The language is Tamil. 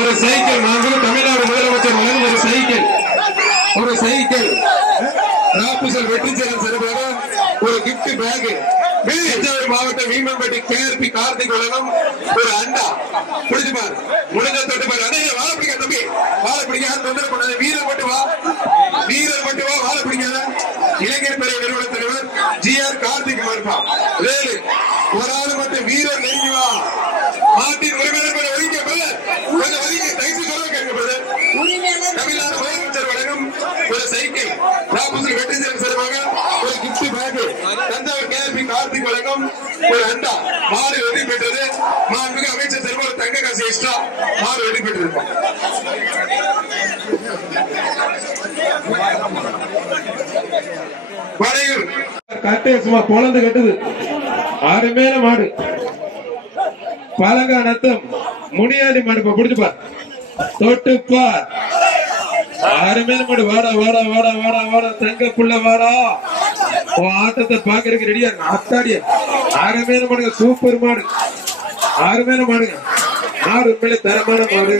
ஒரு சைக்கிள் வாங்க தமிழ்நாடு முதலமைச்சர் வழங்கும் ஒரு சைக்கிள் ராப்புசல் வெற்றிச்செயல் சிறப்பாக ஒரு கிஃப்ட் பேக் தஞ்சாவூர் மாவட்டம் வீமன்பட்டி கேஆர்பி கார்த்திக் வழங்கும் ஒரு அண்டா புடிச்சு பாரு முடிஞ்ச தொட்டு பாரு அதே வாழை பிடிக்க தம்பி வாழை பிடிக்க யாரும் தொந்தரவு பண்ணாது வீரர் மட்டும் வா வாழை பிடிக்காத இளைஞர் பெரிய நிறுவன தலைவர் ஜிஆர் கார்த்திக் மார்பா வேலு ஒரு ஆள் மட்டும் வீரர் நெருங்கி வா மாட்டின் உரிமையாளர் ஒதுக்க கொஞ்சம் ஒதுக்கி தைத்து சொல்ல கேட்கப்படுது தமிழ்நாடு முதலமைச்சர் வழங்கும் ஒரு சைக்கிள் ராப்புசல் வெற்றிச்செயல் சிறப்பாக ஒரு gift pack Thanjavur KRP Karthik வழங்கும் ஒரு அண்டா மாடு வெற்றி பெற்றது மாண்புமிகு அமைச்சர் செல்வர் தங்க காசு எக்ஸ்ட்ரா மாடு வெற்றி பெற்றிருக்கோம் வடையூர் கட்டு சும்மா பொழந்து கட்டுது அருமையான மாடு பழங்கா நத்தம் முனியாடி மாடு புடிச்சுப்பா தொட்டுப்பா அருமையான மாடு வாடா வாடா வாடா வாடா வாடா தங்க புள்ள வாடா ஆட்டத்தை பாக்குறதுக்கு ரெடியா அத்தாடிய அருமையான மாடுங்க சூப்பர் மாடு அருமையான மாடுங்க மாடு உண்மையிலே தரமான மாடு